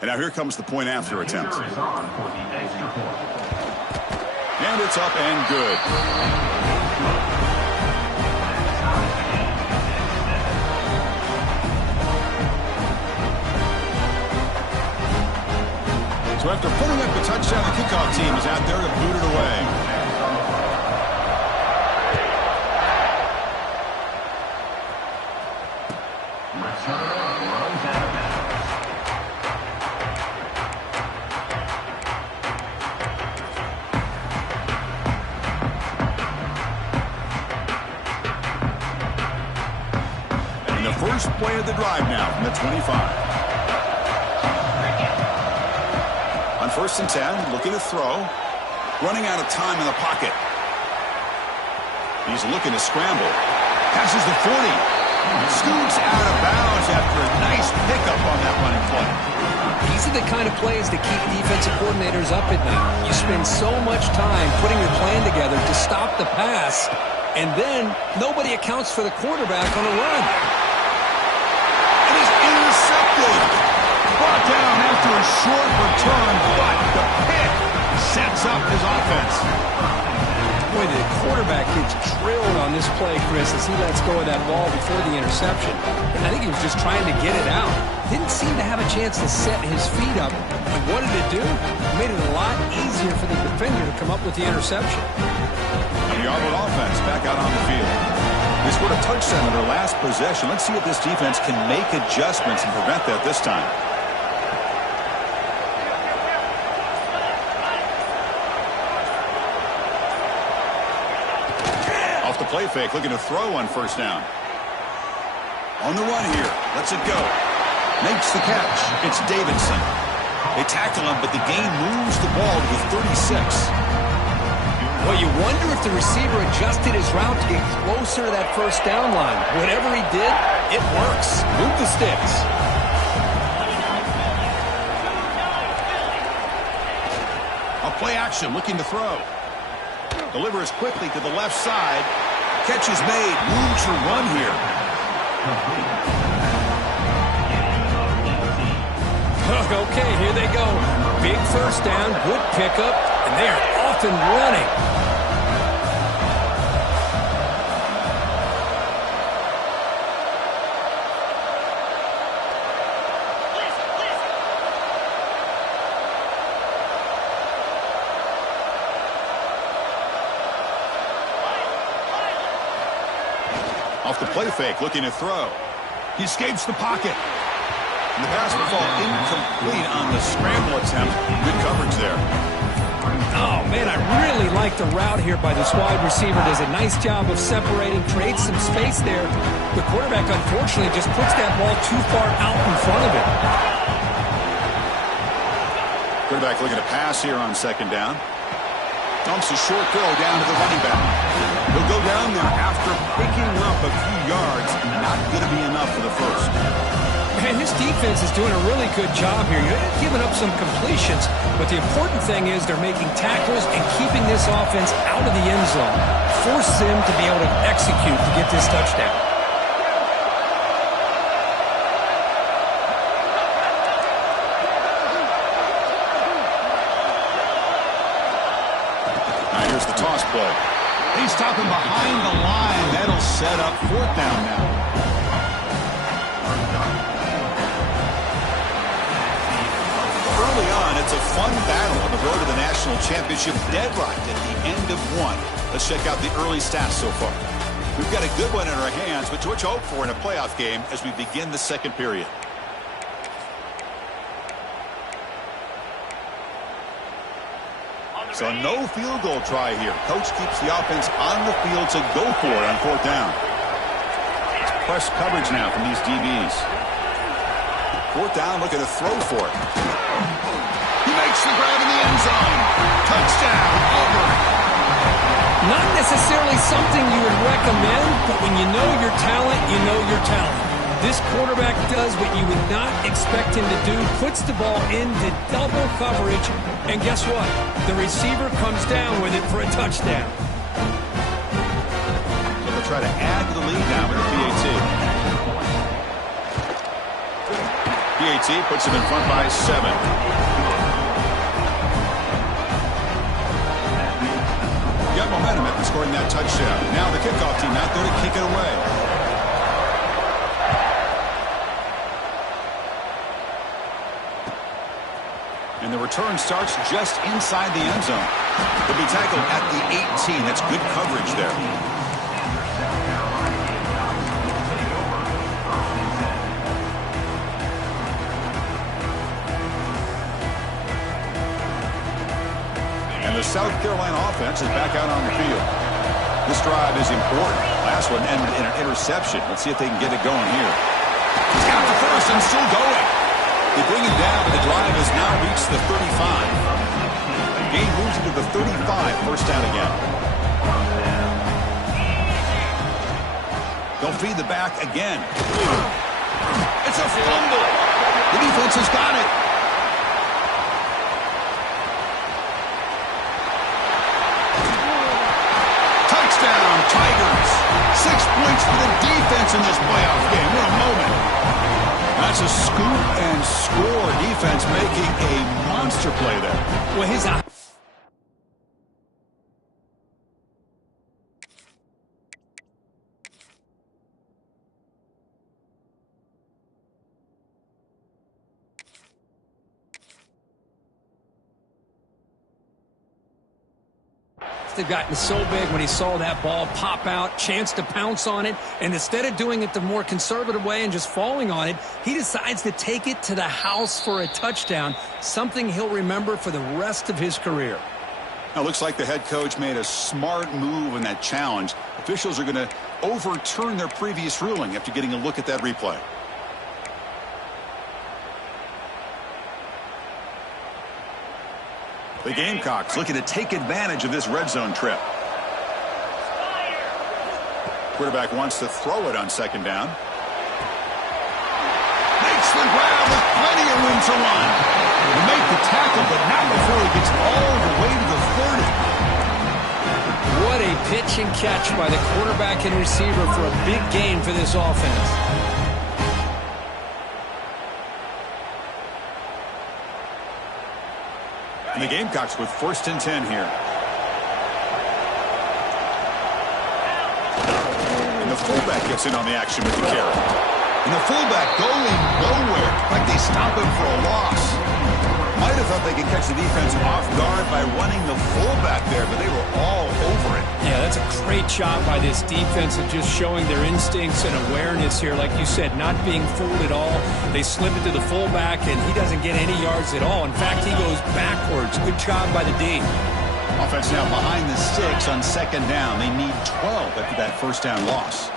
And now here comes the point after attempt. And it's up and good. So after putting up the touchdown, the kickoff team is out there to boot it away. And the first play of the drive now from the 25. On 1st and 10, looking to throw. Running out of time in the pocket. He's looking to scramble. Passes the 40. Scoots out of bounds after a nice pickup on that running play. These are the kind of plays that keep defensive coordinators up at night. You spend so much time putting your plan together to stop the pass, and then nobody accounts for the quarterback on a run. It is intercepted. Brought down after a short return, but the pick sets up his offense. Boy, the quarterback gets drilled on this play, Chris, as he lets go of that ball before the interception. And I think he was just trying to get it out. Didn't seem to have a chance to set his feet up. And what did it do? It made it a lot easier for the defender to come up with the interception. And the Auburn offense back out on the field. They scored a touchdown in their last possession. Let's see if this defense can make adjustments and prevent that this time. The play fake, looking to throw on 1st down. On the run here, lets it go. Makes the catch. It's Davidson. They tackle him, but the game moves the ball to the 36. Well, you wonder if the receiver adjusted his route to get closer to that 1st down line. Whatever he did, it works. Move the sticks. A play action, looking to throw. Delivers quickly to the left side. Catch is made. Room to run here. Okay, here they go. Big 1st down, good pickup, and they are off and running. Off the play fake, looking to throw. He escapes the pocket. And the pass will fall incomplete on the scramble attempt. Good coverage there. Oh, man, I really like the route here by this wide receiver. Does a nice job of separating, creates some space there. The quarterback, unfortunately, just puts that ball too far out in front of him. Quarterback looking to pass here on 2nd down. Dumps a short throw down to the running back. He'll go down there after picking up a few yards. Not going to be enough for the 1st. Man, this defense is doing a really good job here. You're giving up some completions, but the important thing is they're making tackles and keeping this offense out of the end zone. Force them to be able to execute to get this touchdown. Here's the toss play. He's stopping behind the line. That'll set up 4th down now. Early on, it's a fun battle on the road to the national championship, deadlocked at the end of 1. Let's check out the early stats so far. We've got a good one in our hands, but to what you hope for in a playoff game as we begin the 2nd period. So no field goal try here. Coach keeps the offense on the field to go for it on 4th down. It's press coverage now from these DBs. 4th down, looking to throw for it. He makes the grab in the end zone. Touchdown, Auburn. Not necessarily something you would recommend, but when you know your talent, you know your talent. This quarterback does what you would not expect him to do, puts the ball into double coverage, and guess what? The receiver comes down with it for a touchdown. So they'll try to add to the lead now with the PAT. PAT puts them in front by 7. Got momentum after scoring that touchdown. Now the kickoff team out there to kick it away. And the return starts just inside the end zone. They'll be tackled at the 18. That's good coverage there. And the South Carolina offense is back out on the field. This drive is important. Last one ended in an interception. Let's see if they can get it going here. He's got the first and still going. They bring it down, but the drive has now reached the 35. Game moves into the 35, first down again. They'll feed the back again. It's a fumble. The defense has got it. Touchdown, Tigers. 6 points for the defense in this playoff game. What a moment. That's a scoop and score. Defense making a monster play there. Well, his have gotten so big when he saw that ball pop out, chance to pounce on it, and instead of doing it the more conservative way and just falling on it, he decides to take it to the house for a touchdown, something he'll remember for the rest of his career. Now, looks like the head coach made a smart move in that challenge. Officials are going to overturn their previous ruling after getting a look at that replay. The Gamecocks looking to take advantage of this red zone trip. Quarterback wants to throw it on second down. Makes the grab with plenty of room to run. He'll make the tackle, but not before he gets all the way to the 30. What a pitch and catch by the quarterback and receiver for a big gain for this offense. And the Gamecocks with 1st and 10 here. And the fullback gets in on the action with the carry. And the fullback going nowhere. Like they stop him for a loss. Might have thought they could catch the defense off guard by running the fullback there, but they were all over it. Yeah, that's a great job by this defense of just showing their instincts and awareness here. Like you said, not being fooled at all. They slip it to the fullback, and he doesn't get any yards at all. In fact, he goes backwards. Good job by the D. Offense now behind the 6 on second down. They need 12 after that first down loss.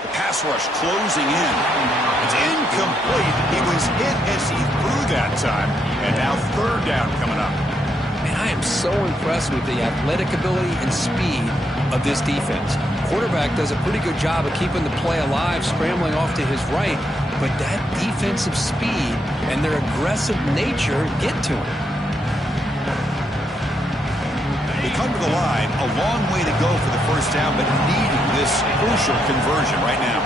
The pass rush closing in. It's incomplete. He was hit as he threw that time. And now third down coming up. Man, I am so impressed with the athletic ability and speed of this defense. Quarterback does a pretty good job of keeping the play alive, scrambling off to his right. But that defensive speed and their aggressive nature get to him. They come to the line, a long way to go for the first down, but needing this crucial conversion right now.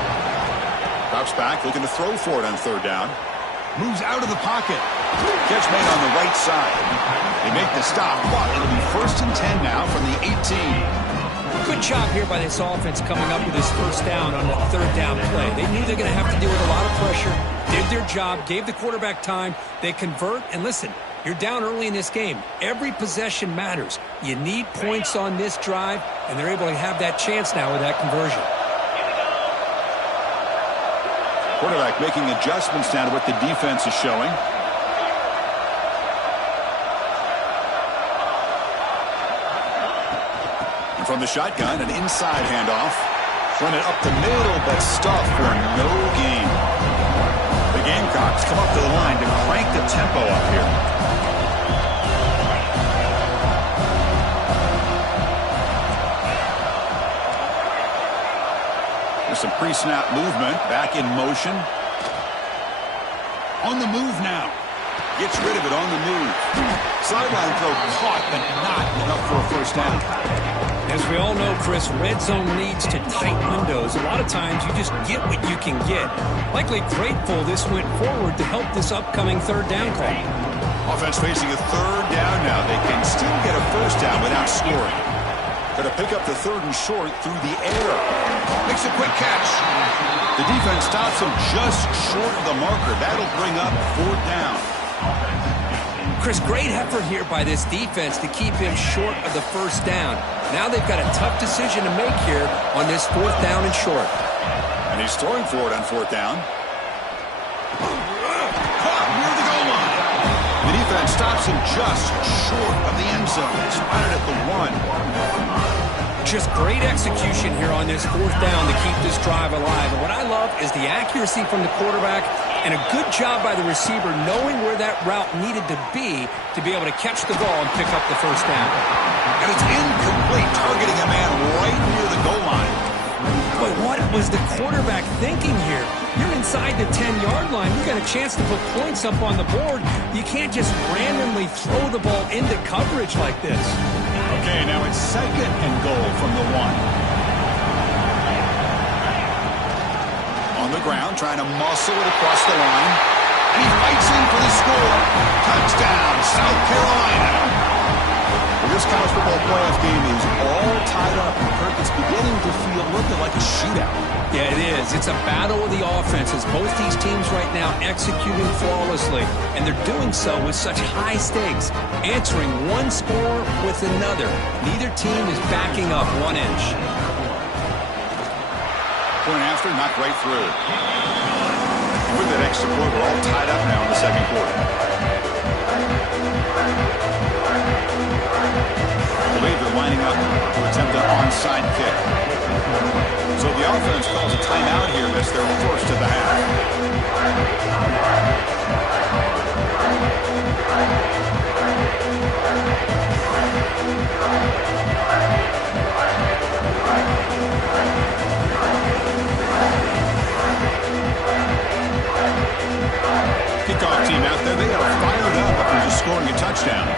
Drops back, looking to throw for it on third down. Moves out of the pocket. Catch made on the right side. They make the stop, but it'll be 1st and 10 now from the 18. Good job here by this offense coming up with this first down on the third down play. They knew they're going to have to deal with a lot of pressure, did their job, gave the quarterback time. They convert, and listen, you're down early in this game. Every possession matters. You need points on this drive, and they're able to have that chance now with that conversion. Quarterback making adjustments now to what the defense is showing. And from the shotgun, an inside handoff. Run it up the middle, but stuffed for no gain. The Gamecocks come up to the line to crank the tempo up here. There's some pre-snap movement, back in motion. On the move now. Gets rid of it on the move. Sideline throw caught, but not enough for a first down. As we all know, Chris, red zone leads to tight windows. A lot of times you just get what you can get. Likely grateful this went forward to help this upcoming third down call. Offense facing a third down now. They can still get a first down without scoring. Going to pick up the third and short through the air. Makes a quick catch. The defense stops him just short of the marker. That'll bring up fourth down. Chris, great effort here by this defense to keep him short of the first down. Now they've got a tough decision to make here on this fourth down and short. And he's throwing for it on fourth down. Caught near the goal line. The defense stops him just short of the end zone. Spotted at the 1. Just great execution here on this fourth down to keep this drive alive. And what I love is the accuracy from the quarterback and a good job by the receiver knowing where that route needed to be able to catch the ball and pick up the first down. And it's incomplete, targeting a man right near the goal line. But what was the quarterback thinking here? You're inside the 10-yard line. You got a chance to put points up on the board. You can't just randomly throw the ball into coverage like this. Okay, now it's second and goal from the 1. On the ground, trying to muscle it across the line. And he fights in for the score. Touchdown, South Carolina. Well, this college football playoff game is all tied up, and Kirk, it's beginning to feel looking like a shootout. Yeah, it is. It's a battle of the offenses. Both these teams right now executing flawlessly, and they're doing so with such high stakes, answering one score with another. Neither team is backing up 1 inch. Point after, knocked right through. And with that extra point, we're all tied up now in the second quarter. I believe they're lining up to attempt an onside kick. So the offense calls a timeout here as they're forced to the half. Kickoff team out there, they are fired up after just scoring a touchdown.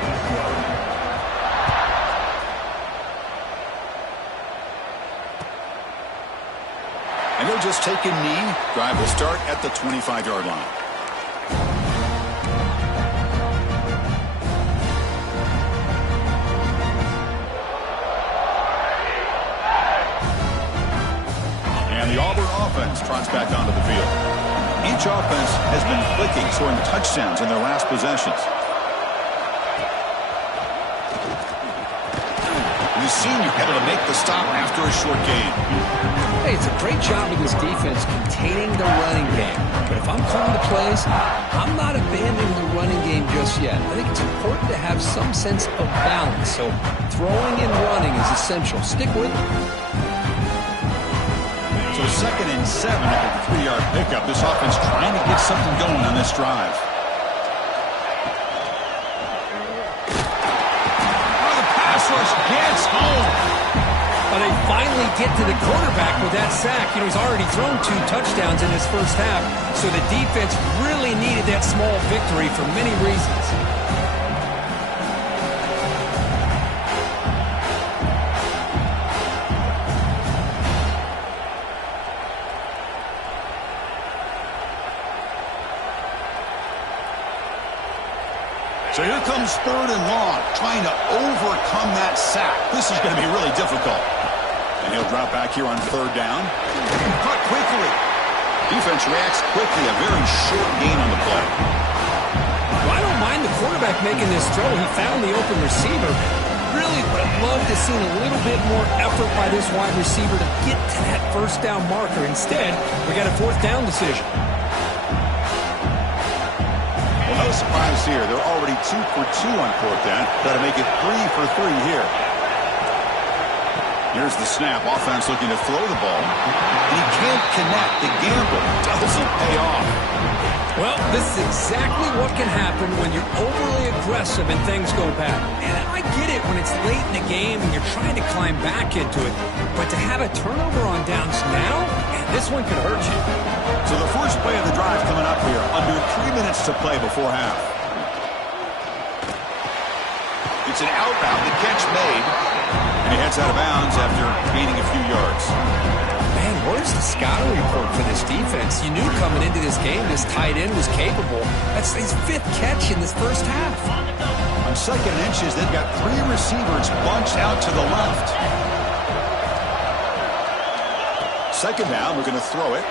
And they'll just take a knee. Drive will start at the 25-yard line. And the Auburn offense trots back onto the field. Each offense has been clicking, scoring touchdowns in their last possessions. The senior able to make the stop after a short gain. Hey, it's a great job of this defense containing the running game. But if I'm calling the plays, I'm not abandoning the running game just yet. I think it's important to have some sense of balance. So throwing and running is essential. Stick with it. So 2nd and 7 after the 3-yard pickup. This offense trying to get something going on this drive. Oh, the pass rush gets home. Well, they finally get to the quarterback with that sack. You know, he's already thrown 2 touchdowns in his first half, so the defense really needed that small victory for many reasons. So here comes 3rd and long, trying to overcome that sack. This is going to be really difficult. And he'll drop back here on 3rd down. Caught quickly. Defense reacts quickly. A very short gain on the play. Well, I don't mind the quarterback making this throw. He found the open receiver. Really would have loved to see a little bit more effort by this wide receiver to get to that first down marker. Instead, we got a 4th down decision. Well, no surprise here. They're already 2 for 2 on 4th down. Got to make it 3 for 3 here. Here's the snap. Offense looking to throw the ball. And he can't connect. The gamble doesn't pay off. Well, this is exactly what can happen when you're overly aggressive and things go bad. And I get it when it's late in the game and you're trying to climb back into it. But to have a turnover on downs now, man, this one could hurt you. So the first play of the drive coming up here. Under 3 minutes to play before half. It's an out route. The catch made. And he heads out of bounds after gaining a few yards. Man, where's the scouting report for this defense? You knew coming into this game this tight end was capable. That's his 5th catch in this first half. On 2nd and inches, they've got 3 receivers bunched out to the left. 2nd down, we're going to throw it.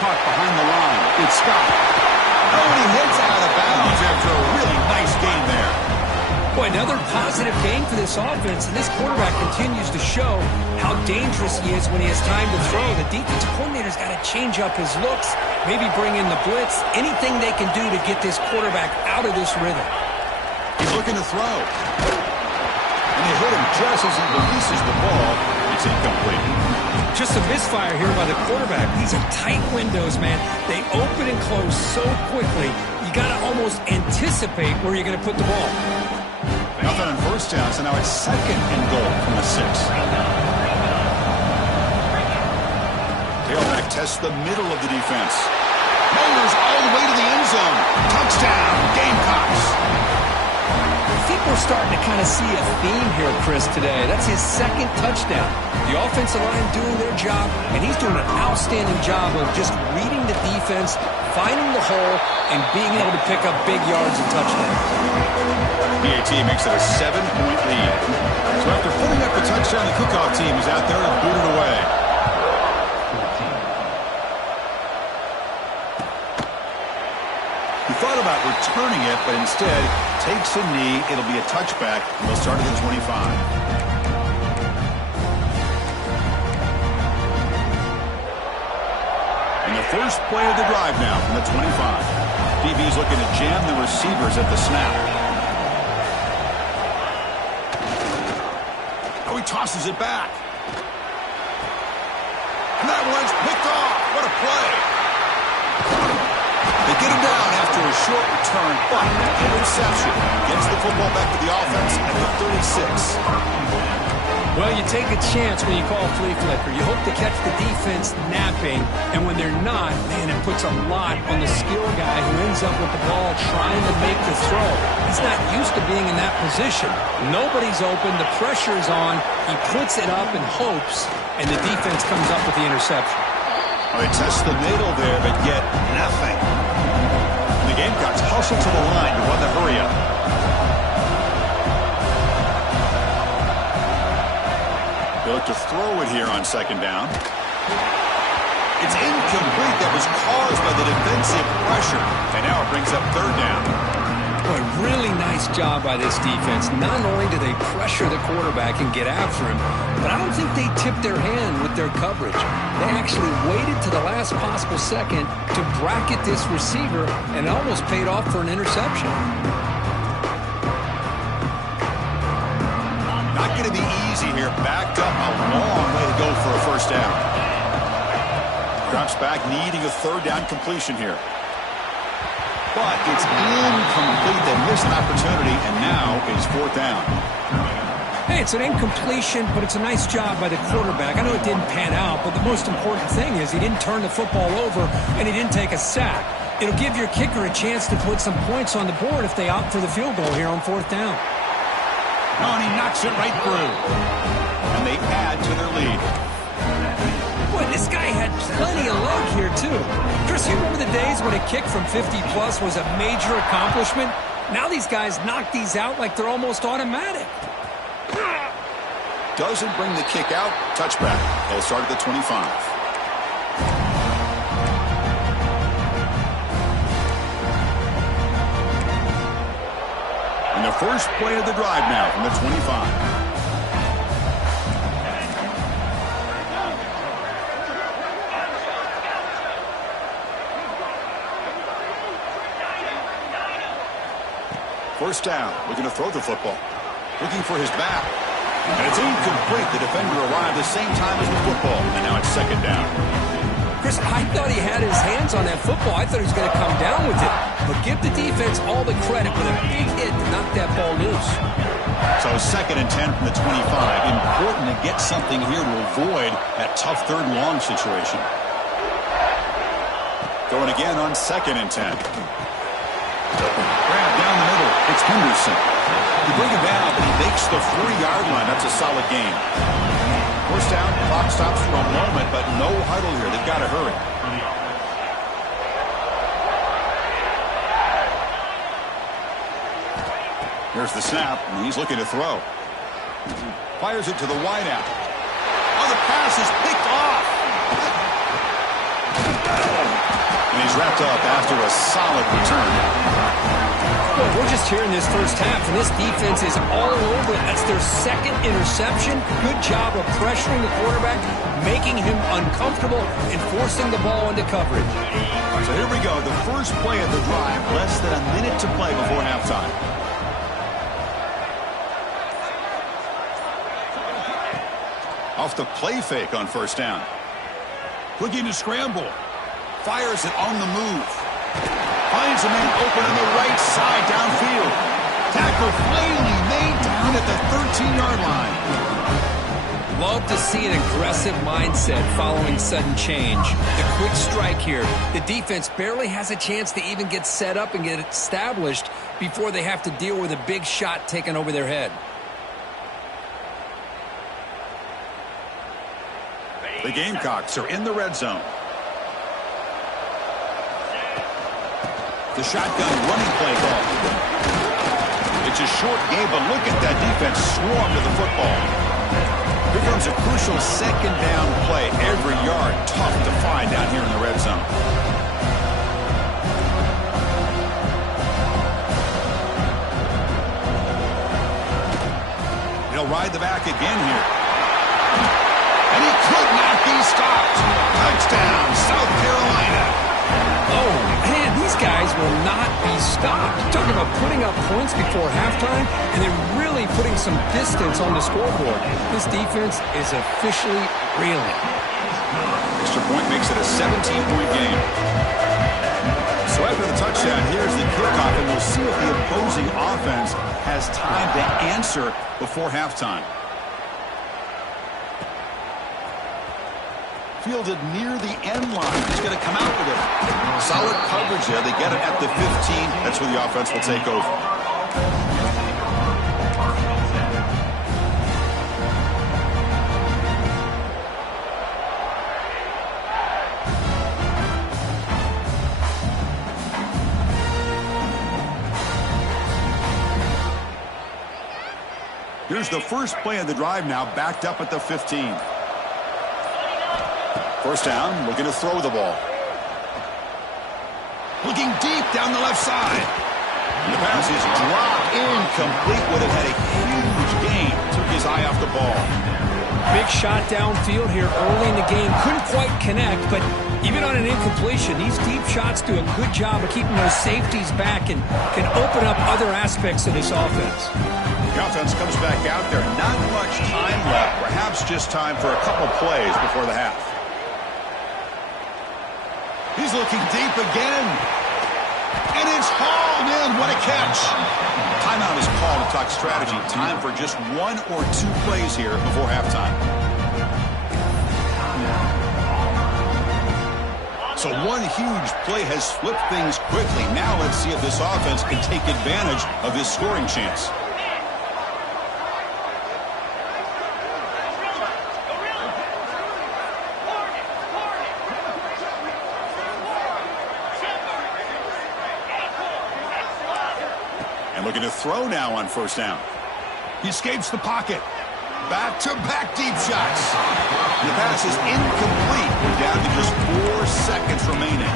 Caught behind the line. It's Scott. Oh, and he heads out of bounds after a really nice gain there. Boy, another positive gain for this offense, and this quarterback continues to show how dangerous he is when he has time to throw. The defensive coordinator's got to change up his looks, maybe bring in the blitz, anything they can do to get this quarterback out of this rhythm. He's looking to throw. And they hit him just as he releases the ball. It's incomplete. Just a misfire here by the quarterback. These are tight windows, man. They open and close so quickly, you got to almost anticipate where you're going to put the ball. Nothing on 1st down, so now it's 2nd and goal from the 6. Tailback tests the middle of the defense. Motors all the way to the end zone. Touchdown, Gamecocks. I think we're starting to kind of see a theme here, Chris, today. That's his 2nd touchdown. The offensive line doing their job, and he's doing an outstanding job of just reading the defense, finding the hole, and being able to pick up big yards and touchdowns. PAT makes it a 7-point lead. So after putting up the touchdown, the Cook-Off team is out there to boot it away. He thought about returning it, but instead takes a knee. It'll be a touchback, and they'll start at the 25. And the first play of the drive now from the 25. DB's looking to jam the receivers at the snap. Oh, he tosses it back. And that one's picked off. What a play. They get him down after a short return, but interception gets the football back to the offense at the 36. Well, you take a chance when you call flea flicker. You hope to catch the defense napping, and when they're not, man, it puts a lot on the skill guy who ends up with the ball trying to make the throw. He's not used to being in that position. Nobody's open. The pressure's on. He puts it up and hopes, and the defense comes up with the interception. Well, they test the middle there, but get nothing. And the Gamecocks hustle to the line to run the hurry-up. They look to throw it here on 2nd down. It's incomplete. That was caused by the defensive pressure. And now it brings up 3rd down. Boy, really nice job by this defense. Not only do they pressure the quarterback and get after him, but I don't think they tipped their hand with their coverage. They actually waited to the last possible second to bracket this receiver, and it almost paid off for an interception. Not going to be easy here. Backed up a long way to go for a 1st down. Drops back, needing a 3rd down completion here. But it's incomplete. They missed an opportunity, and now is 4th down. Hey, it's an incompletion, but it's a nice job by the quarterback. I know it didn't pan out, but the most important thing is he didn't turn the football over, and he didn't take a sack. It'll give your kicker a chance to put some points on the board if they opt for the field goal here on 4th down. Oh, and he knocks it right through. And they add to their lead. Boy, this guy had plenty of leg here, too. Chris, you remember the days when a kick from 50-plus was a major accomplishment? Now these guys knock these out like they're almost automatic. Doesn't bring the kick out. Touchback. They'll start at the 25. And the first play of the drive now from the 25. First down, looking to throw the football. Looking for his back. And it's incomplete. The defender arrived the same time as the football. And now it's 2nd down. Chris, I thought he had his hands on that football. I thought he was going to come down with it. But give the defense all the credit with a big hit to knock that ball loose. So 2nd and 10 from the 25. Important to get something here to avoid that tough 3rd and long situation. Going again on 2nd and 10. Grab down the middle. It's Henderson. You bring him down, but he makes the 40-yard line. That's a solid gain. First down, clock stops for a moment, but no huddle here. They've got to hurry. Here's the snap, and he's looking to throw. Fires it to the wideout. Oh, the pass is picked off. And he's wrapped up after a solid return. Well, we're just here in this first half, and this defense is all over it. That's their second interception. Good job of pressuring the quarterback, making him uncomfortable, and forcing the ball into coverage. So here we go, the first play of the drive, less than a minute to play before halftime. Off the play fake on first down. Looking to scramble. Fires it on the move. Finds a man open on the right side downfield. Tackle finally made down at the 13-yard line. Love to see an aggressive mindset following sudden change. The quick strike here. The defense barely has a chance to even get set up and get established before they have to deal with a big shot taken over their head. The Gamecocks are in the red zone. The shotgun running play call. It's a short game, but look at that defense swarm to the football. Here comes a crucial second down play. Every yard tough to find down here in the red zone. He'll ride the back again here. And he could not be stopped. Touchdown, South Carolina. Oh, man, these guys will not be stopped. Talking about putting up points before halftime, and then really putting some distance on the scoreboard. This defense is officially reeling. Extra point makes it a 17-point game. So after the touchdown, here's the kickoff, and we'll see if the opposing offense has time to answer before halftime. Fielded near the end line. He's going to come out with it. Solid coverage there. They get it at the 15. That's where the offense will take over. Here's the first play of the drive now, backed up at the 15. First down, looking to throw the ball. Looking deep down the left side. And the pass is dropped incomplete. Would have had a huge gain. Took his eye off the ball. Big shot downfield here early in the game. Couldn't quite connect, but even on an incompletion, these deep shots do a good job of keeping those safeties back and can open up other aspects of this offense. The offense comes back out there. Not much time left. Perhaps just time for a couple plays before the half. He's looking deep again. And it's hauled in. What a catch. Timeout is called to talk strategy. Time for just one or two plays here before halftime. So one huge play has flipped things quickly. Now let's see if this offense can take advantage of this scoring chance. Looking to throw now on first down. He escapes the pocket. Back-to-back deep shots. And the pass is incomplete. We're down to just 4 seconds remaining.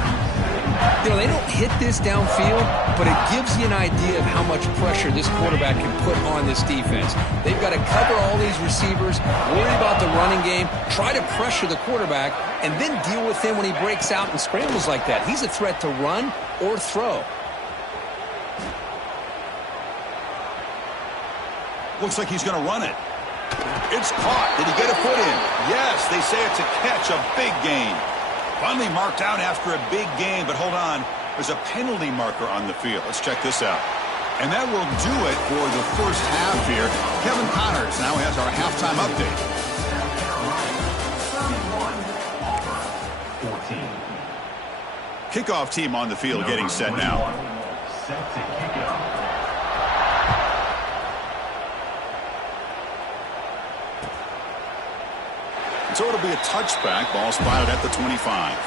You know, they don't hit this downfield, but it gives you an idea of how much pressure this quarterback can put on this defense. They've got to cover all these receivers, worry about the running game, try to pressure the quarterback, and then deal with him when he breaks out and scrambles like that. He's a threat to run or throw. Looks like he's going to run it. It's caught. Did he get a foot in? Yes, they say it's a catch, a big gain. Finally marked out after a big gain, but hold on. There's a penalty marker on the field. Let's check this out. And that will do it for the first half here. Kevin Connors now has our halftime update. 14. Kickoff team on the field getting set now. So it'll be a touchback. Ball spotted at the 25.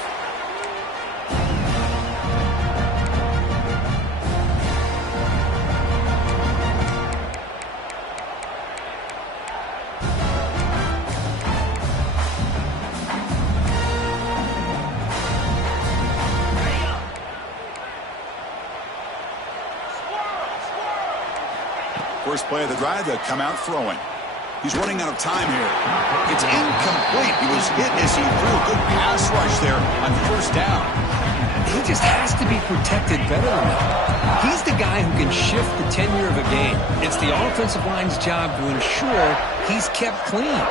First play of the drive, they'll come out throwing. He's running out of time here. It's incomplete. He was hit as he threw a good pass rush there on first down. He just has to be protected better than that. He's the guy who can shift the tenure of a game. It's the offensive line's job to ensure he's kept clean.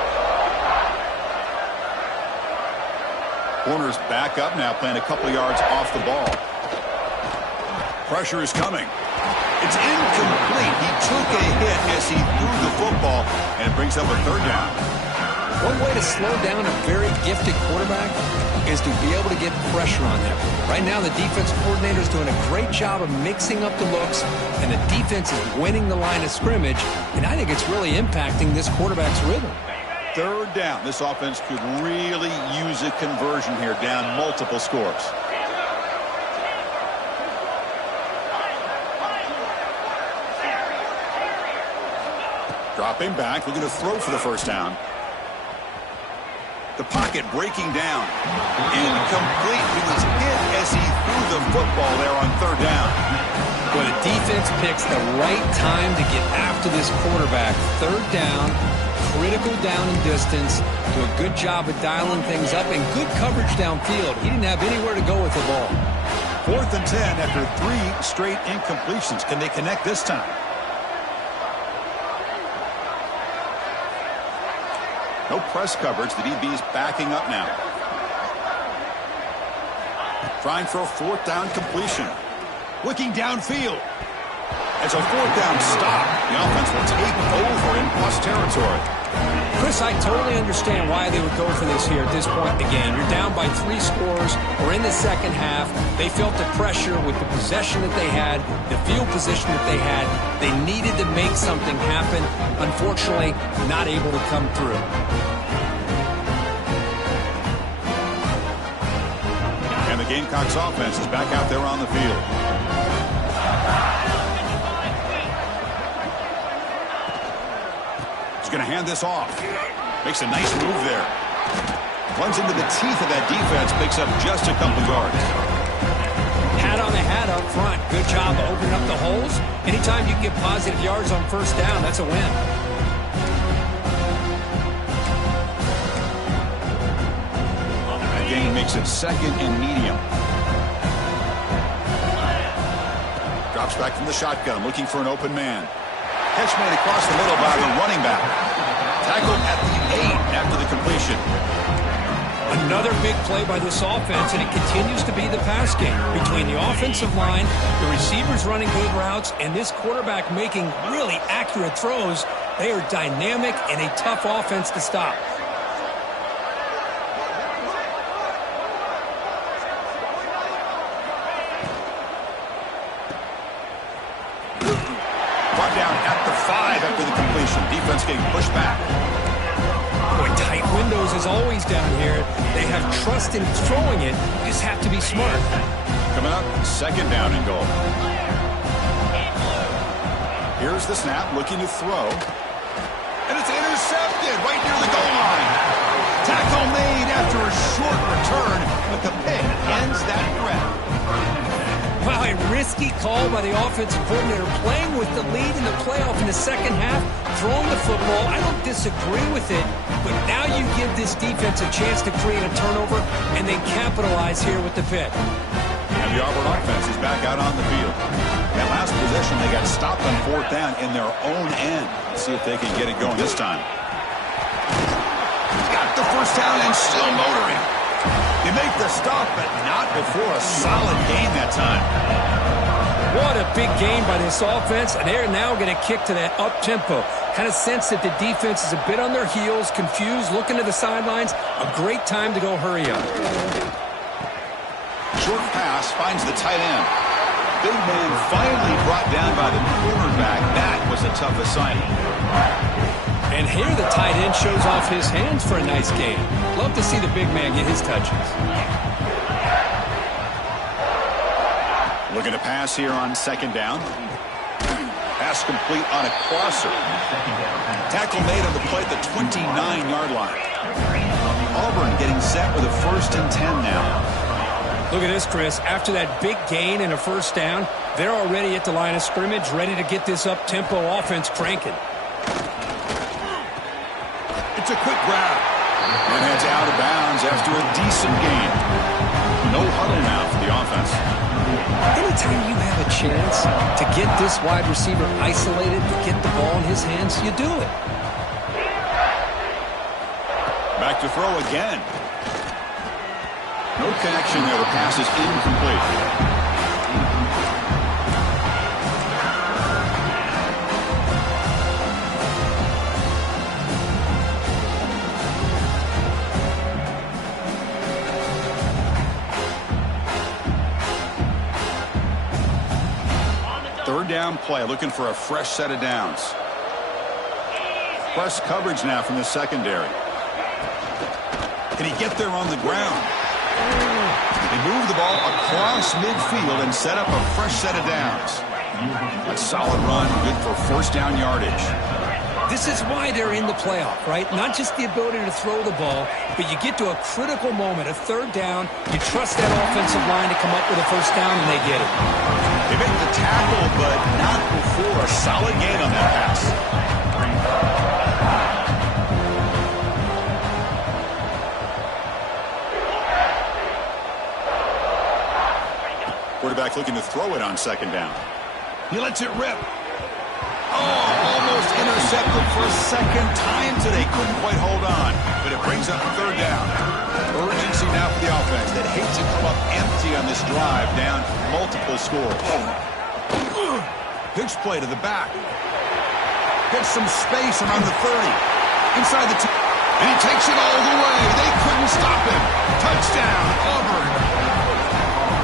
Corner's back up now, playing a couple yards off the ball. Pressure is coming. It's incomplete. He took a hit as he threw the football, and it brings up a third down. One way to slow down a very gifted quarterback is to be able to get pressure on him. Right now, the defense coordinator is doing a great job of mixing up the looks, and the defense is winning the line of scrimmage, and I think it's really impacting this quarterback's rhythm. Third down. This offense could really use a conversion here, down multiple scores. Dropping back, looking to throw for the first down. The pocket breaking down. Incomplete. He was hit as he threw the football there on third down. Well, the defense picks the right time to get after this quarterback. Third down, critical down and distance. Do a good job of dialing things up and good coverage downfield. He didn't have anywhere to go with the ball. 4th and 10 after 3 straight incompletions. Can they connect this time? No press coverage. The DB's backing up now. Trying for a 4th down completion. Looking downfield. It's a 4th down stop. The offense will take over in plus territory. Chris, I totally understand why they would go for this here at this point in the game. You're down by 3 scores. We're in the second half. They felt the pressure with the possession that they had, the field position that they had. They needed to make something happen. Unfortunately, not able to come through. And the Gamecocks offense is back out there on the field. Going to hand this off. Makes a nice move there. Runs into the teeth of that defense. Picks up just a couple yards. Hat on the hat up front. Good job of opening up the holes. Anytime you can get positive yards on first down, that's a win. That gain makes it 2nd and medium. Drops back from the shotgun, looking for an open man. Catch made across the middle by the running back. Tackled at the 8 after the completion. Another big play by this offense, and it continues to be the pass game. Between the offensive line, the receivers running good routes, and this quarterback making really accurate throws, they are dynamic and a tough offense to stop. Defense getting pushed back. Boy, tight windows as always down here. They have trust in throwing it. You just have to be smart. Coming up, 2nd down and goal. Here's the snap, looking to throw. And it's intercepted right near the goal line. Tackle made after a short return, but the pick ends that threat. Wow, a risky call by the offensive coordinator, playing with the lead in the playoff in the second half, throwing the football. I don't disagree with it, but now you give this defense a chance to create a turnover and then capitalize here with the pick. And the Auburn offense is back out on the field. That last possession, they got stopped on 4th down in their own end. Let's see if they can get it going this time. Got the first down and still motoring. They make the stop, but not before a solid gain that time. What a big game by this offense, and they're now going to kick to that up-tempo. Kind of sense that the defense is a bit on their heels, confused, looking to the sidelines. A great time to go hurry up. Short pass finds the tight end. Big man finally brought down by the cornerback. That was a tough assignment. And here the tight end shows off his hands for a nice gain. Love to see the big man get his touches. Looking to pass here on second down. Pass complete on a crosser. Tackle made on the play at the 29-yard line. Auburn getting set with a 1st and 10 now. Look at this, Chris. After that big gain and a first down, they're already at the line of scrimmage, ready to get this up-tempo offense cranking. It's a quick grab. And heads out of bounds after a decent gain. No huddle now for the offense. Anytime you have a chance to get this wide receiver isolated, to get the ball in his hands, you do it. Back to throw again. No connection there. The pass is incomplete. Third down play, looking for a fresh set of downs. Press coverage now from the secondary. Can he get there on the ground? They move the ball across midfield and set up a fresh set of downs. A solid run, good for first down yardage. This is why they're in the playoff, right? Not just the ability to throw the ball, but you get to a critical moment, a third down, you trust that offensive line to come up with a first down, and they get it. They make the tackle, but not before a solid gain on that pass. Quarterback looking to throw it on second down. He lets it rip. Oh, almost intercepted for a second time today. Couldn't quite hold on, but it brings up third down. Urgency now for the offense that hates to come up empty on this drive, down multiple scores. Pitch play to the back. Gets some space around the 30. Inside the 2. And he takes it all the way. They couldn't stop him. Touchdown, Auburn.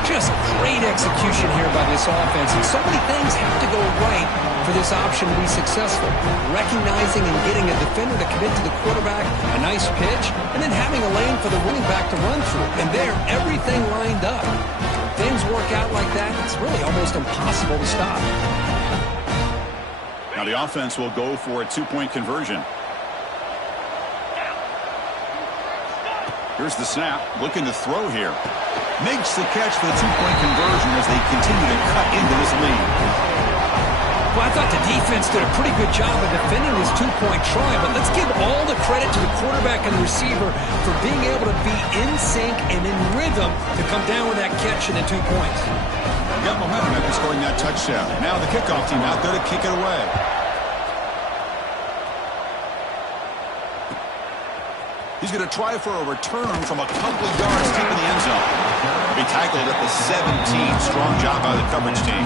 Just great execution here by this offense. And so many things have to go right for this option to be successful. Recognizing and getting a defender to commit to the quarterback, a nice pitch, and then having a lane for the running back to run through. And there, everything lined up. Things work out like that, it's really almost impossible to stop. Now the offense will go for a 2-point conversion. Here's the snap, looking to throw here. Makes the catch for the 2-point conversion as they continue to cut into this lead. Well, I thought the defense did a pretty good job of defending this 2-point try, but let's give all the credit to the quarterback and the receiver for being able to be in sync and in rhythm to come down with that catch and the 2 points. Got momentum after scoring that touchdown. Now the kickoff team out there to kick it away. He's going to try for a return from a couple of yards deep in the end zone. He tackled at the 17. Strong job by the coverage team.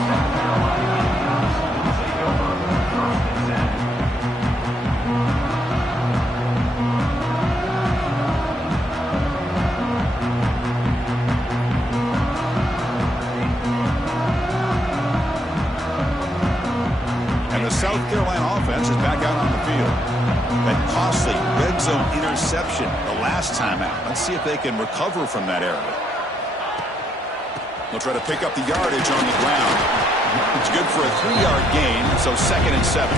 And the South Carolina offense is back out on the field. That costly red zone interception the last time out. Let's see if they can recover from that error. They'll try to pick up the yardage on the ground. It's good for a 3-yard gain, so 2nd and 7.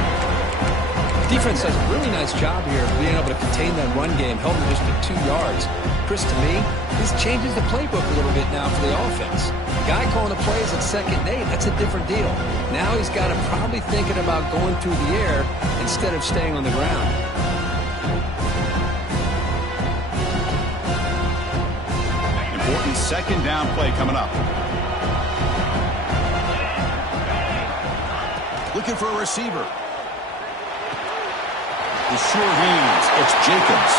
Defense does a really nice job here of being able to contain that run game, held them just at 2 yards. Chris, to me, this changes the playbook a little bit now for the offense. The guy calling the plays at 2nd and 8, that's a different deal. Now he's got to probably thinking about going through the air instead of staying on the ground. Important 2nd down play coming up. Looking for a receiver. The sure hands. It's Jacobs.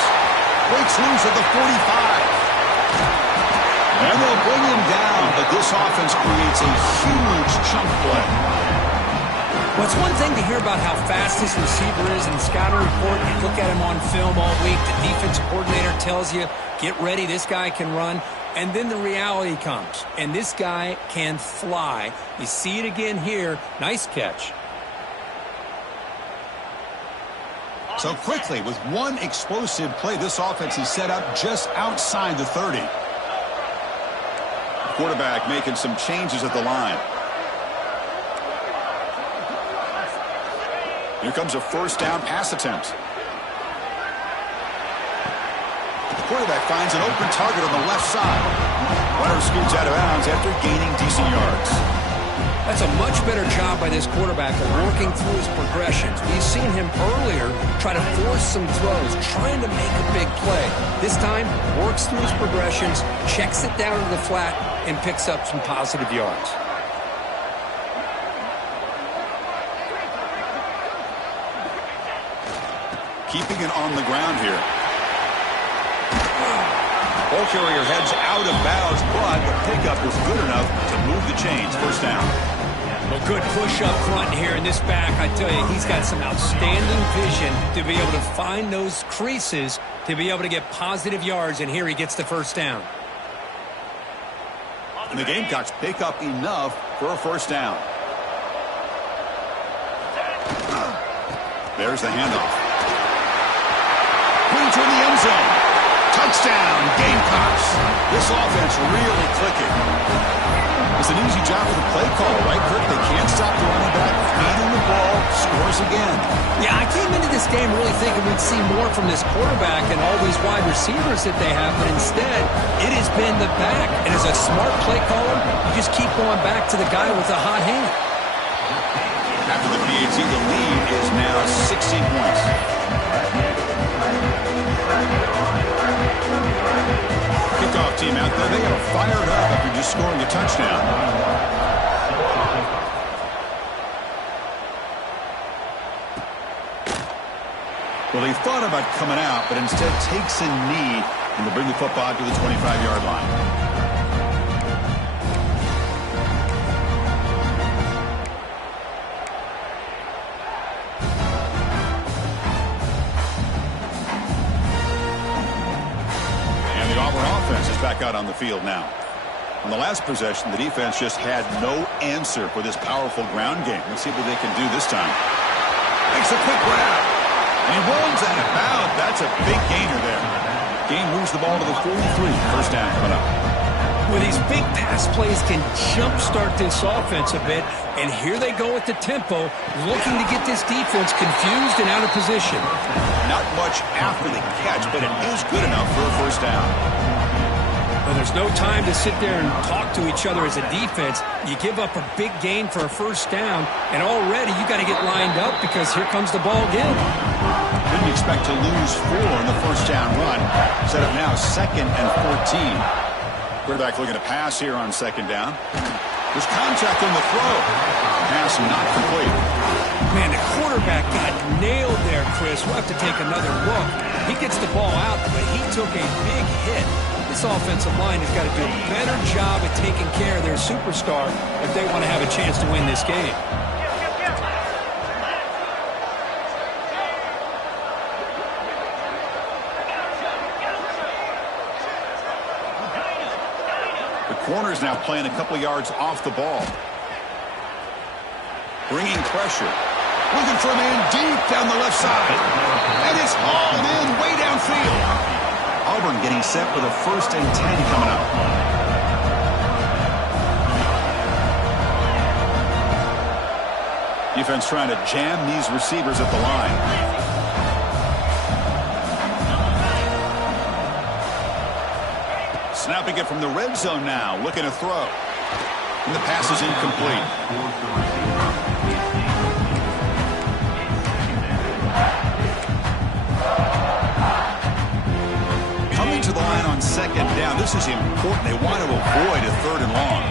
Breaks loose at the 45. And they'll bring him down, but this offense creates a huge chunk play. Well, it's one thing to hear about how fast this receiver is in the scouting report. You look at him on film all week. The defensive coordinator tells you, get ready, this guy can run. And then the reality comes, and this guy can fly. You see it again here. Nice catch. So quickly, with one explosive play, this offense is set up just outside the 30. The quarterback making some changes at the line. Here comes a first down pass attempt. The quarterback finds an open target on the left side. Runner scoots out of bounds after gaining decent yards. That's a much better job by this quarterback of working through his progressions. We've seen him earlier try to force some throws, trying to make a big play. This time, works through his progressions, checks it down to the flat, and picks up some positive yards. Keeping it on the ground here. Ball carrier heads out of bounds, but the pickup is good enough to move the chains. First down. A good push up front here in this back. I tell you, he's got some outstanding vision to be able to find those creases, to be able to get positive yards, and here he gets the first down. And the Gamecocks pick up enough for a first down. There's the handoff. Going toward the end zone. Touchdown, Gamecocks. This offense really clicking. It's an easy job for the play caller, right, Kirk? They can't stop the running back, feeding the ball, scores again. Yeah, I came into this game really thinking we'd see more from this quarterback and all these wide receivers that they have, but instead, it has been the back. And as a smart play caller, you just keep going back to the guy with the hot hand. After the PAT, the lead is now 16 points. Kickoff team out there, they are fired up after just scoring a touchdown. Well, he thought about coming out, but instead takes a knee and will bring the football to the 25-yard line. Offense is back out on the field now. On the last possession, the defense just had no answer for this powerful ground game. Let's see what they can do this time. Makes a quick grab. And he rolls out of bounds. That's a big gainer there. Gain moves the ball to the 43. First down coming up. Well, these big pass plays can jumpstart this offense a bit. And here they go at the tempo, looking to get this defense confused and out of position. Not much after the catch, but it is good enough for a first down. Well, there's no time to sit there and talk to each other as a defense. You give up a big gain for a first down, and already you got to get lined up because here comes the ball again. Didn't expect to lose 4 in the first down run. Set up now 2nd and 14. Quarterback looking to pass here on 2nd down. There's contact on the throw. Pass not complete. Man, the quarterback got nailed there, Chris. We'll have to take another look. He gets the ball out, but he took a big hit. This offensive line has got to do a better job at taking care of their superstar if they want to have a chance to win this game. The corner's now playing a couple yards off the ball. Bringing pressure. Looking for a man deep down the left side. And it's hauled in way downfield. Auburn getting set with a 1st and 10 coming up. Defense trying to jam these receivers at the line. Snapping it from the red zone now, looking to throw. And the pass is incomplete. Coming to the line on 2nd down. This is important. They want to avoid a 3rd and long.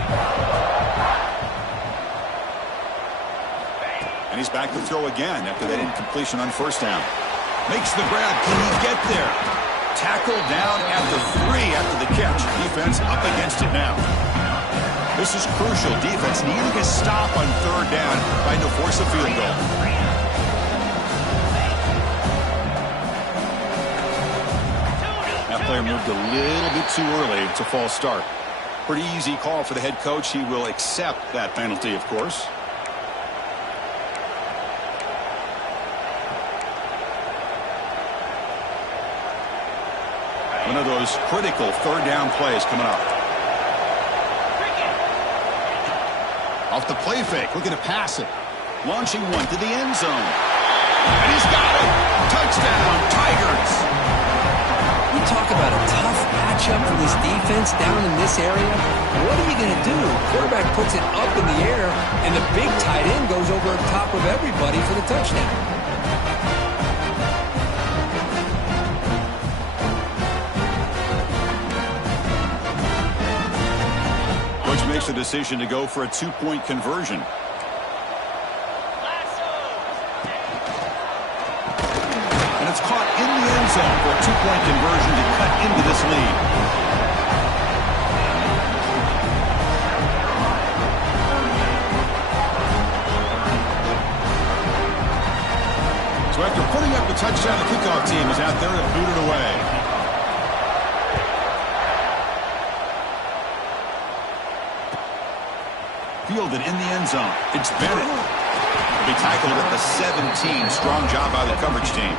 And he's back to throw again after that incompletion on 1st down. Makes the grab. Can he get there? Tackled down at the 3 after the catch. Defense up against it now. This is crucial. Defense needing a stop on 3rd down, trying to force a field goal. That player moved a little bit too early. It's a false start. Pretty easy call for the head coach. He will accept that penalty, of course. One of those critical third down plays coming up. Off the play fake, looking to pass it. Launching one to the end zone. And he's got it. Touchdown, Tigers. You talk about a tough matchup for this defense down in this area. What are you going to do? Quarterback puts it up in the air, and the big tight end goes over top of everybody for the touchdown. Makes a decision to go for a two-point conversion. And it's caught in the end zone for a two-point conversion to cut into this lead. So after putting up a touchdown, the kickoff team is out there to boot it away. Fielded in the end zone. It's Bennett. He'll be tackled at the 17. Strong job by the coverage team.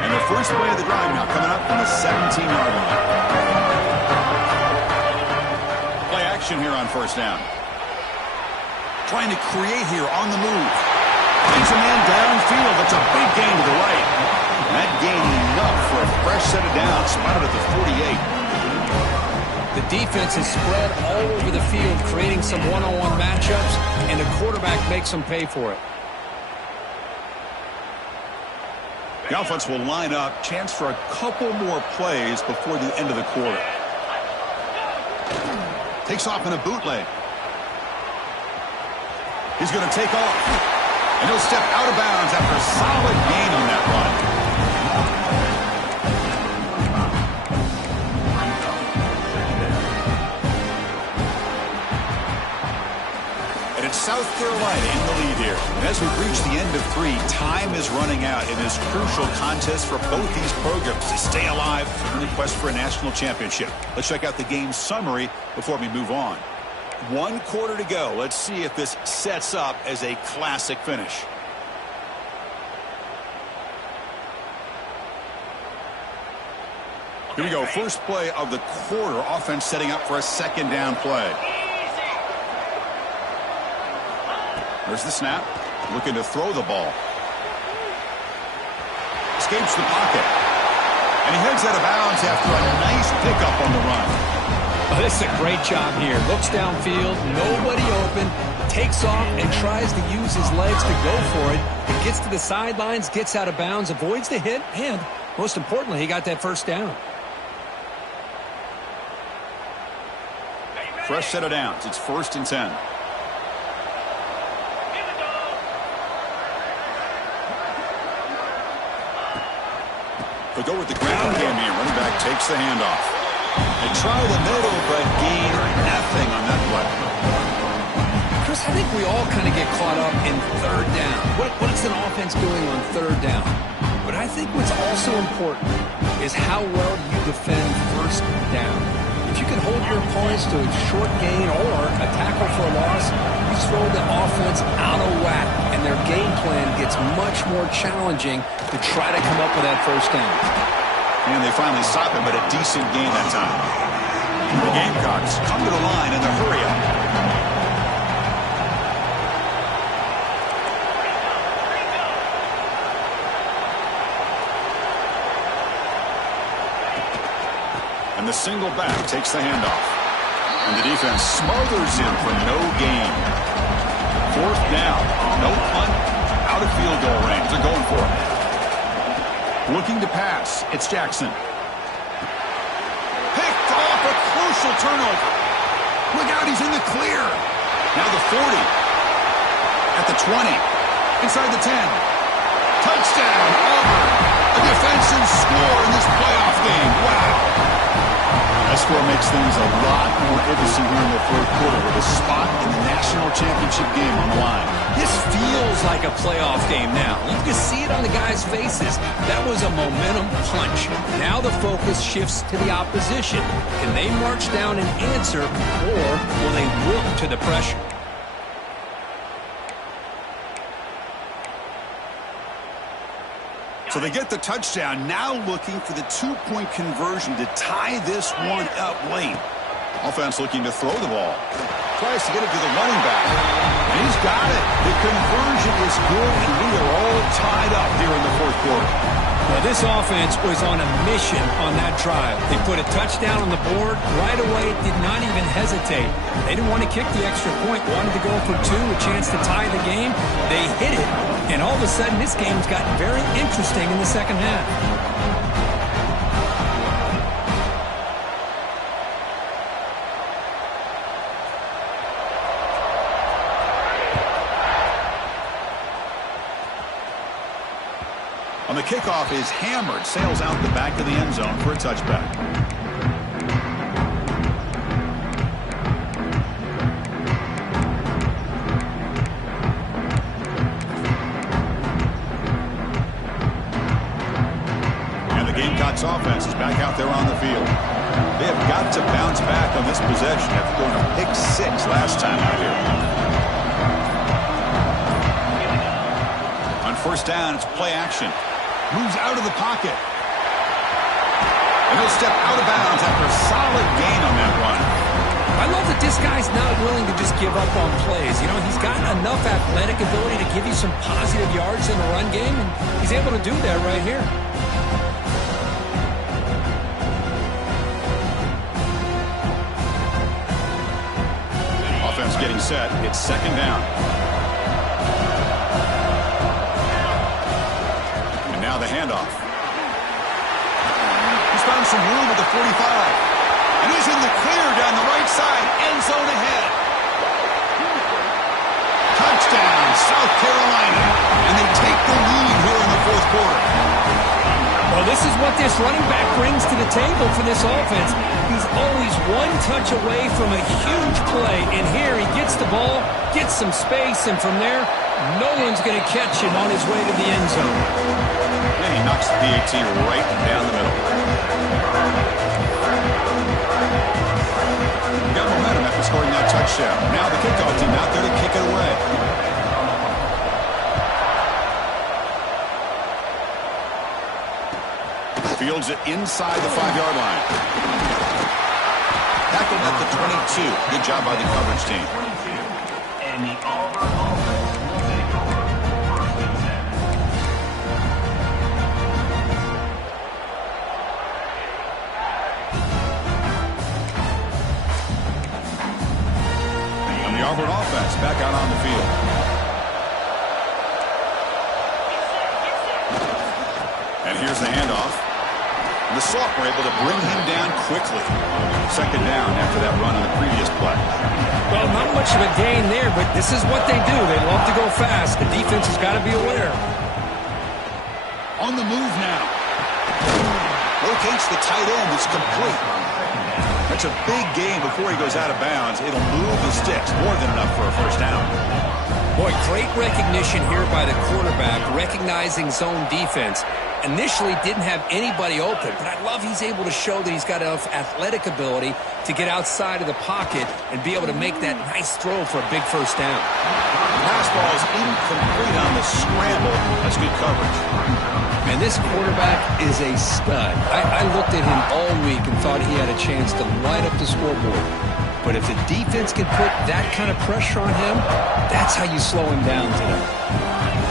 And the first play of the drive now coming up from the 17-yard line. Play action here on first down. Trying to create here on the move. Finds a man downfield. That's a big gain to the right. And that gain enough for a fresh set of downs. Spotted at the 48. The defense is spread all over the field, creating some one-on-one matchups, and the quarterback makes them pay for it. The offense will line up. Chance for a couple more plays before the end of the quarter. Takes off in a bootleg. He's going to take off. And he'll step out of bounds after a solid gain on that run. And it's South Carolina in the lead here. And as we reach the end of 3, time is running out in this crucial contest for both these programs to stay alive in the quest for a national championship. Let's check out the game summary before we move on. 1 quarter to go. Let's see if this sets up as a classic finish. Here we go. First play of the quarter. Offense setting up for a second down play. There's the snap. Looking to throw the ball. Escapes the pocket. And he heads out of bounds after a nice pickup on the run. Oh, this is a great job here. Looks downfield, nobody open, takes off and tries to use his legs to go for it. It gets to the sidelines, gets out of bounds, avoids the hit, and most importantly, he got that first down. Fresh set of downs. It's 1st and 10. They'll go with the ground game here. Running back takes the handoff. They try the middle, but gain nothing on that play. Chris, I think we all kind of get caught up in third down. What's an offense doing on third down? But I think what's also important is how well you defend first down. If you can hold your opponents to a short gain or a tackle for a loss, you throw the offense out of whack, and their game plan gets much more challenging to try to come up with that first down. And they finally stop him, but a decent gain that time. The Gamecocks come to the line in the hurry-up. And the single back takes the handoff. And the defense smothers him for no gain. 4th down. No punt. Out of field goal range. They're going for it. Looking to pass. It's Jackson. Picked off, a crucial turnover. Look out, he's in the clear. Now the 40. At the 20. Inside the 10. Touchdown, Auburn. A defensive score in this playoff game. Wow. A score makes things a lot more interesting here in the third quarter with a spot in the national championship game on the line. This feels like a playoff game now. You can see it on the guys' faces. That was a momentum punch. Now the focus shifts to the opposition. Can they march down and answer, or will they wilt to the pressure? So they get the touchdown, now looking for the two-point conversion to tie this one up late. Offense looking to throw the ball. Tries to get it to the running back. And he's got it. The conversion is good, and we are all tied up here in the fourth quarter. Well, this offense was on a mission on that drive. They put a touchdown on the board right away, did not even hesitate. They didn't want to kick the extra point, wanted to go for two, a chance to tie the game. They hit it, and all of a sudden this game's gotten very interesting in the second half. On the kickoff is hammered, sails out the back of the end zone for a touchback. And the Gamecocks offense is back out there on the field. They have got to bounce back on this possession after going to pick 6 last time out here. On first down, it's play action. Moves out of the pocket. And he'll step out of bounds after a solid gain on that run. I love that this guy's not willing to just give up on plays. You know, he's got enough athletic ability to give you some positive yards in the run game, and he's able to do that right here. Offense getting set. It's second down. Now the handoff. He's found some room at the 45. And he's in the clear down the right side. End zone ahead. Touchdown, South Carolina. And they take the lead here in the fourth quarter. Well, this is what this running back brings to the table for this offense. He's always one touch away from a huge play. And here he gets the ball, gets some space, and from there, no one's going to catch him on his way to the end zone. And he knocks the PAT right down the middle. Got momentum after scoring that touchdown. Now the kickoff team out there to kick it away. Fields it inside the 5-yard line. Tackled at the 22. Good job by the coverage team. And the Auburn offense will take over first and 10. And the Auburn offense back out on the field. And here's the handoff. The Soft were able to bring him down quickly. Second down after that run on the previous play. Well, not much of a gain there, but this is what they do. They love to go fast. The defense has got to be aware. On the move now. Locates the tight end. It's complete. That's a big gain before he goes out of bounds. It'll move the sticks. More than enough for a first down. Boy, great recognition here by the quarterback, recognizing zone defense. Initially didn't have anybody open, but I love he's able to show that he's got enough athletic ability to get outside of the pocket and be able to make that nice throw for a big first down. The pass ball is incomplete on the scramble. That's good coverage. And this quarterback is a stud. I looked at him all week and thought he had a chance to light up the scoreboard. But if the defense can put that kind of pressure on him, that's how you slow him down today.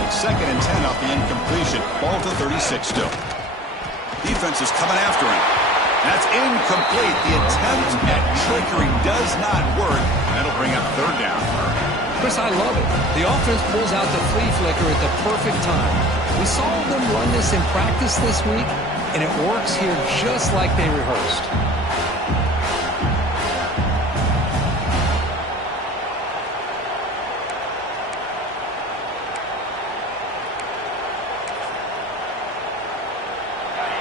Second and 10 off the incompletion. Ball to 36 still. Defense is coming after him. That's incomplete. The attempt at trickery does not work. That'll bring up third down. Chris, I love it. The offense pulls out the flea flicker at the perfect time. We saw them run this in practice this week, and it works here just like they rehearsed.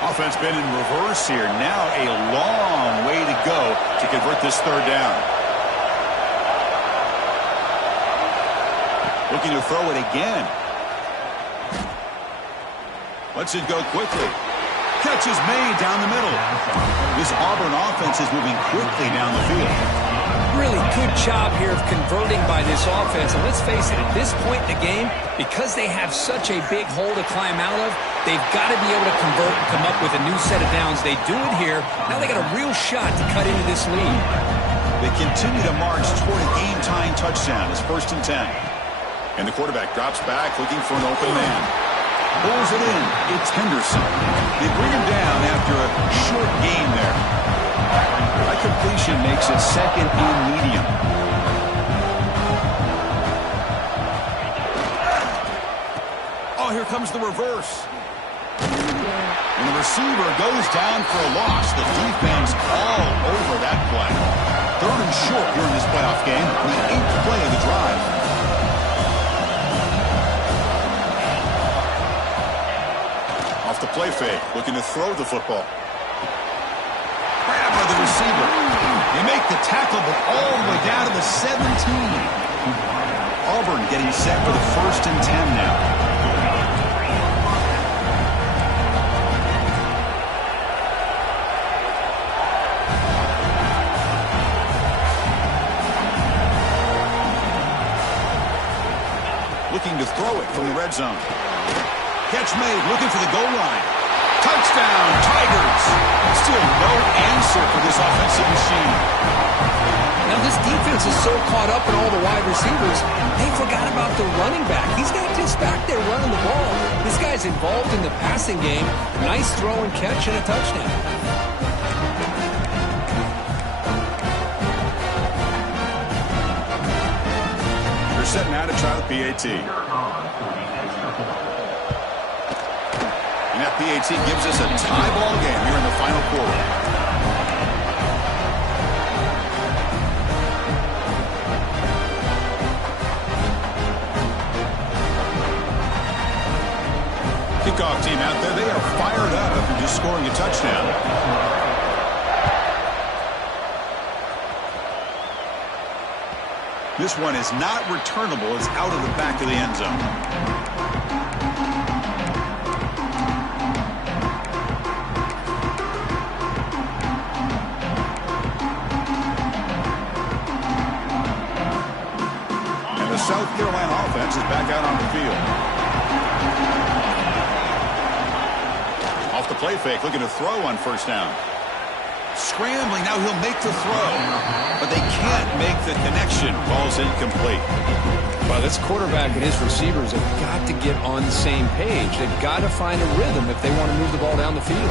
Offense been in reverse here. Now a long way to go to convert this third down. Looking to throw it again. Lets it go quickly. Catch is made down the middle. This Auburn offense is moving quickly down the field. Really good job here of converting by this offense. And let's face it, at this point in the game, because they have such a big hole to climb out of, they've got to be able to convert and come up with a new set of downs. They do it here. Now they got a real shot to cut into this lead. They continue to march toward a game-tying touchdown. It's 1st and 10. And the quarterback drops back looking for an open man. Pulls it in. It's Henderson. They bring him down after a short gain there. That completion makes it 2nd and medium. Oh, here comes the reverse. And the receiver goes down for a loss. The defense all over that play. 3rd and short here in this playoff game. The 8th play of the drive. Off the play fake, looking to throw the football. Grab by the receiver. They make the tackle, but all the way down to the 17. Auburn getting set for the 1st and 10 now. Looking to throw it from the red zone. Catch made, looking for the goal line. Touchdown, Tigers. Still no answer for this offensive machine. Now this defense is so caught up in all the wide receivers, they forgot about the running back. He's not just back there running the ball. This guy's involved in the passing game. Nice throw and catch and a touchdown. They're setting out to try the PAT. And that PAT gives us a tie ball game here in the final quarter. Kickoff team out there, they are fired up after just scoring a touchdown. This one is not returnable. It's out of the back of the end zone. And the South Carolina offense is back out on the field. Off the play fake, looking to throw on 1st down. Scrambling, now he'll make the throw. But they can't make the connection. Ball's incomplete. Well, this quarterback and his receivers have got to get on the same page. They've got to find a rhythm if they want to move the ball down the field.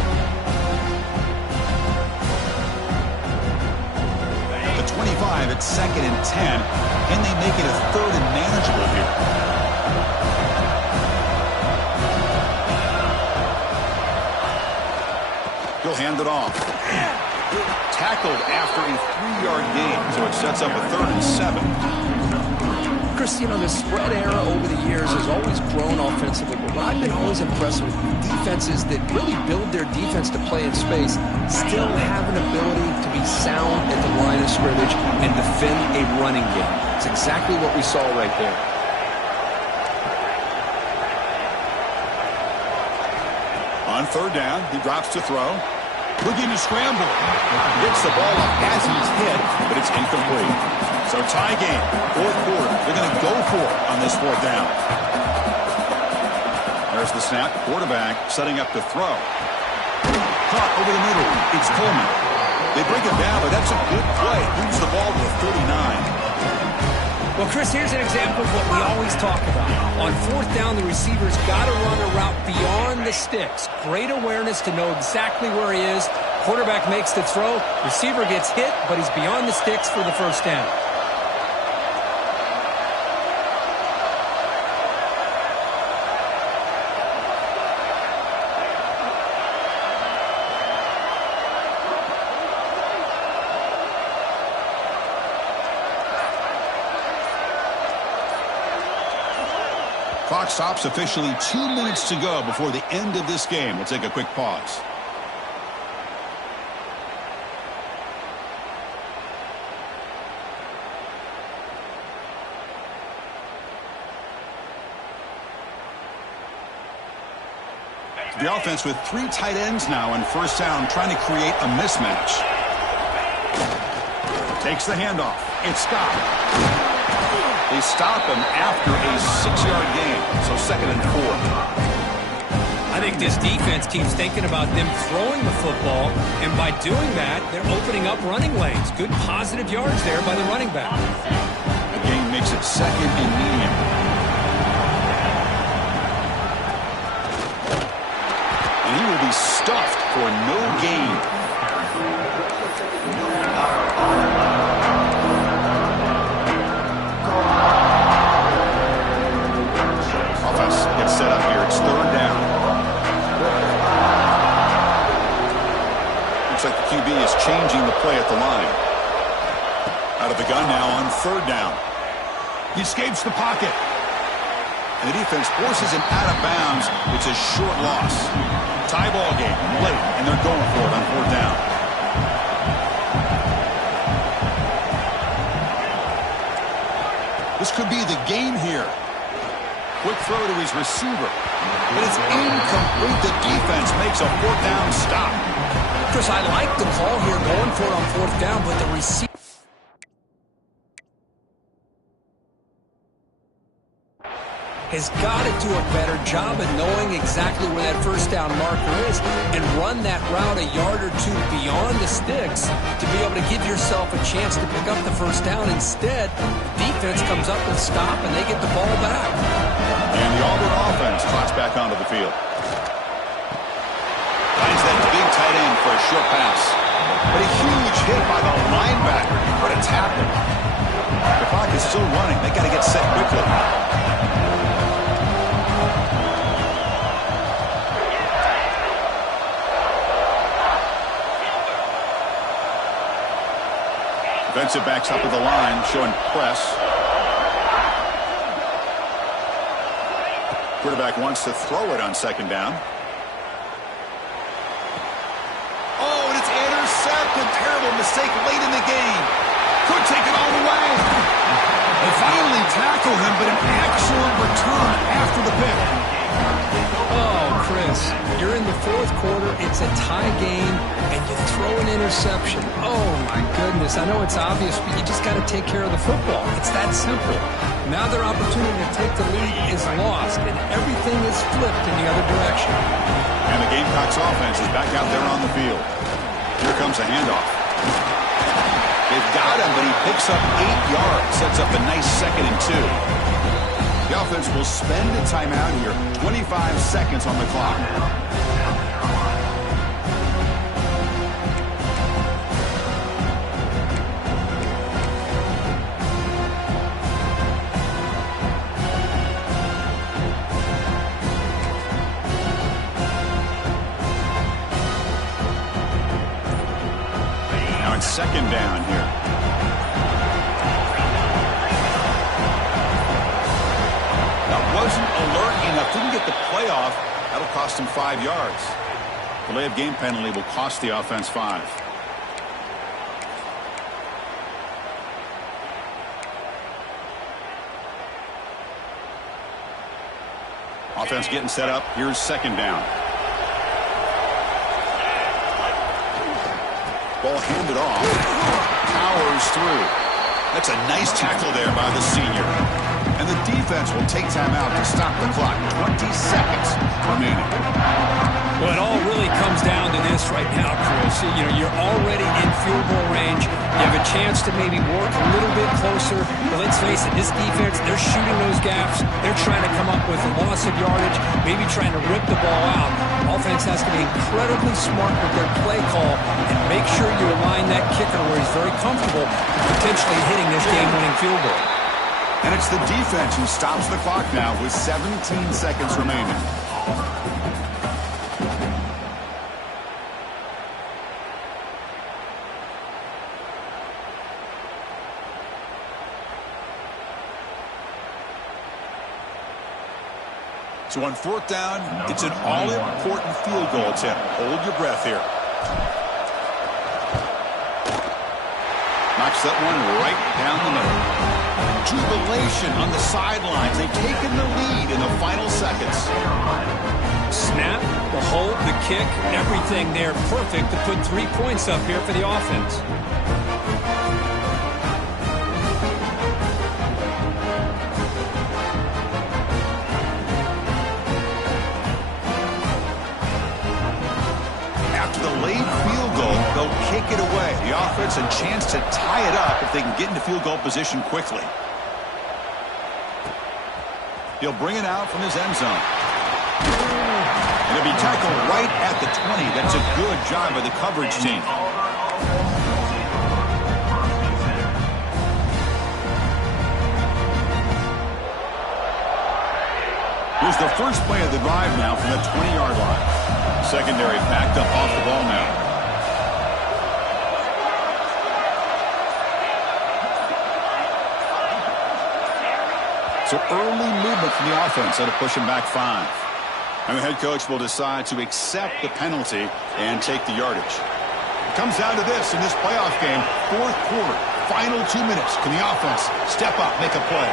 The 25 at 2nd and 10. Can they make it a 3rd and manageable here? He'll hand it off. Tackled after a 3-yard gain, so it sets up a 3rd and 7. Chris, you know, the spread era over the years has always grown offensively, but what I've been always impressed with defenses that really build their defense to play in space still have an ability to be sound at the line of scrimmage and defend a running game. It's exactly what we saw right there. On 3rd down, he drops to throw. Looking to scramble. Gets the ball up as he's hit, but it's incomplete. So tie game, 4th quarter. They're going to go for it on this 4th down. There's the snap. Quarterback setting up to throw. Caught over the middle. It's Coleman. They break it down, but that's a good play. Moves the ball to the 39. Well, Chris, here's an example of what we always talk about. On 4th down, the receiver's got to run a route beyond the sticks. Great awareness to know exactly where he is. Quarterback makes the throw. Receiver gets hit, but he's beyond the sticks for the 1st down. Clock stops officially 2 minutes to go before the end of this game. We'll take a quick pause. The offense with 3 tight ends now in first down, trying to create a mismatch. Takes the handoff. It's Scott. They stop him after a 6-yard gain, so 2nd and 4. I think this defense keeps thinking about them throwing the football, and by doing that, they're opening up running lanes. Good positive yards there by the running back. The game makes it 2nd and medium. And he will be stuffed for no gain. Offense gets set up here. It's 3rd down. Looks like the QB is changing the play at the line. Out of the gun now on 3rd down. He escapes the pocket. And the defense forces him out of bounds. It's a short loss. Tie ball game late, and they're going for it on 4th down. This could be the game here. Quick throw to his receiver. But it's incomplete. The defense makes a 4th down stop. Chris, I like the call here going for it on 4th down, but the receiver has got to do a better job of knowing exactly where that first down marker is and run that route a yard or 2 beyond the sticks to be able to give yourself a chance to pick up the first down. Instead, the defense comes up with a stop and they get the ball back. And the Auburn offense clocks back onto the field. Finds that big tight end for a short pass. But a huge hit by the linebacker. What a tackle. The clock is still running. They got to get set quickly. Defensive backs up at the line, showing press. Quarterback wants to throw it on 2nd down. Oh, and it's intercepted. Terrible mistake late in the game. Could take it all the way. They finally tackle him, but an excellent return after the pick. Oh, Chris, you're in the 4th quarter. It's a tie game, and you throw an interception. Oh, my goodness. I know it's obvious, but you just got to take care of the football. It's that simple. Now their opportunity to take the lead is lost, and everything is flipped in the other direction. And the Gamecocks offense is back out there on the field. Here comes a handoff. They've got him, but he picks up 8 yards. Sets up a nice 2nd and 2. The offense will spend a timeout here. 25 seconds on the clock. Now it's 2nd down here. Wasn't alert enough, didn't get the play off. That'll cost him 5 yards. Delay of game penalty will cost the offense 5. Offense getting set up. Here's 2nd down. Ball handed off. Powers through. That's a nice tackle there by the senior. And the defense will take time out to stop the clock. 20 seconds remaining. Well, it all really comes down to this right now, Chris. You know, you're already in field goal range. You have a chance to maybe work a little bit closer. But let's face it, this defense, they're shooting those gaps. They're trying to come up with a loss of yardage, maybe trying to rip the ball out. Offense has to be incredibly smart with their play call and make sure you align that kicker where he's very comfortable potentially hitting this game-winning field goal. And it's the defense who stops the clock now with 17 seconds remaining. So on 4th down, it's an all-important field goal attempt. Hold your breath here. Knocks that one right down the middle. Jubilation on the sidelines. They've taken the lead in the final seconds. snap, the hold, the kick, everything there perfect to put 3 points up here for the offense. After the late field goal, they'll kick it away. The offense a chance to tie it up if they can get into field goal position quickly. He'll bring it out from his end zone. And it'll be tackled right at the 20. That's a good job by the coverage team. Here's the first play of the drive now from the 20-yard line. Secondary backed up off the ball now. So early movement from the offense that'll push him back 5. And the head coach will decide to accept the penalty and take the yardage. It comes down to this in this playoff game. Fourth quarter, final 2 minutes. Can the offense step up, make a play?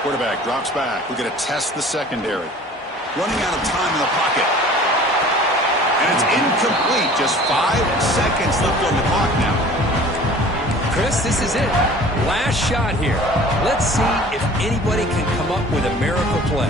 Quarterback drops back. We're going to test the secondary. Running out of time in the pocket. And it's incomplete. Just 5 seconds left on the clock now. Chris, this is it. Last shot here. Let's see if anybody can come up with a miracle play.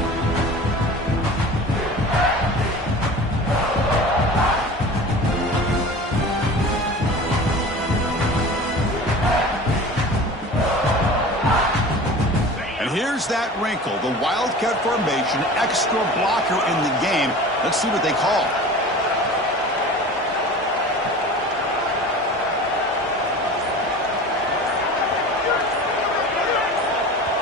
And here's that wrinkle. The Wildcat formation, extra blocker in the game. Let's see what they call.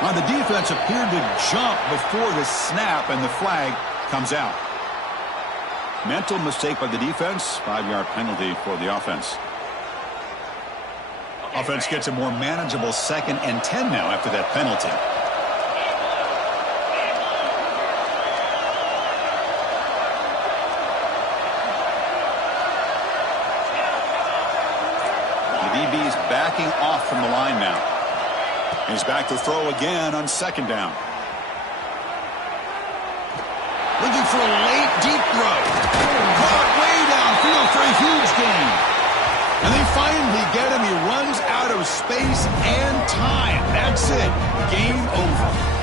Now, the defense appeared to jump before the snap, and the flag comes out. Mental mistake by the defense. 5-yard penalty for the offense. Offense gets a more manageable 2nd and 10 now after that penalty. The DB's backing off from the line now. He's back to throw again on 2nd down. Looking for a late deep throw. Caught way downfield for a huge gain. And they finally get him. He runs out of space and time. That's it. Game over.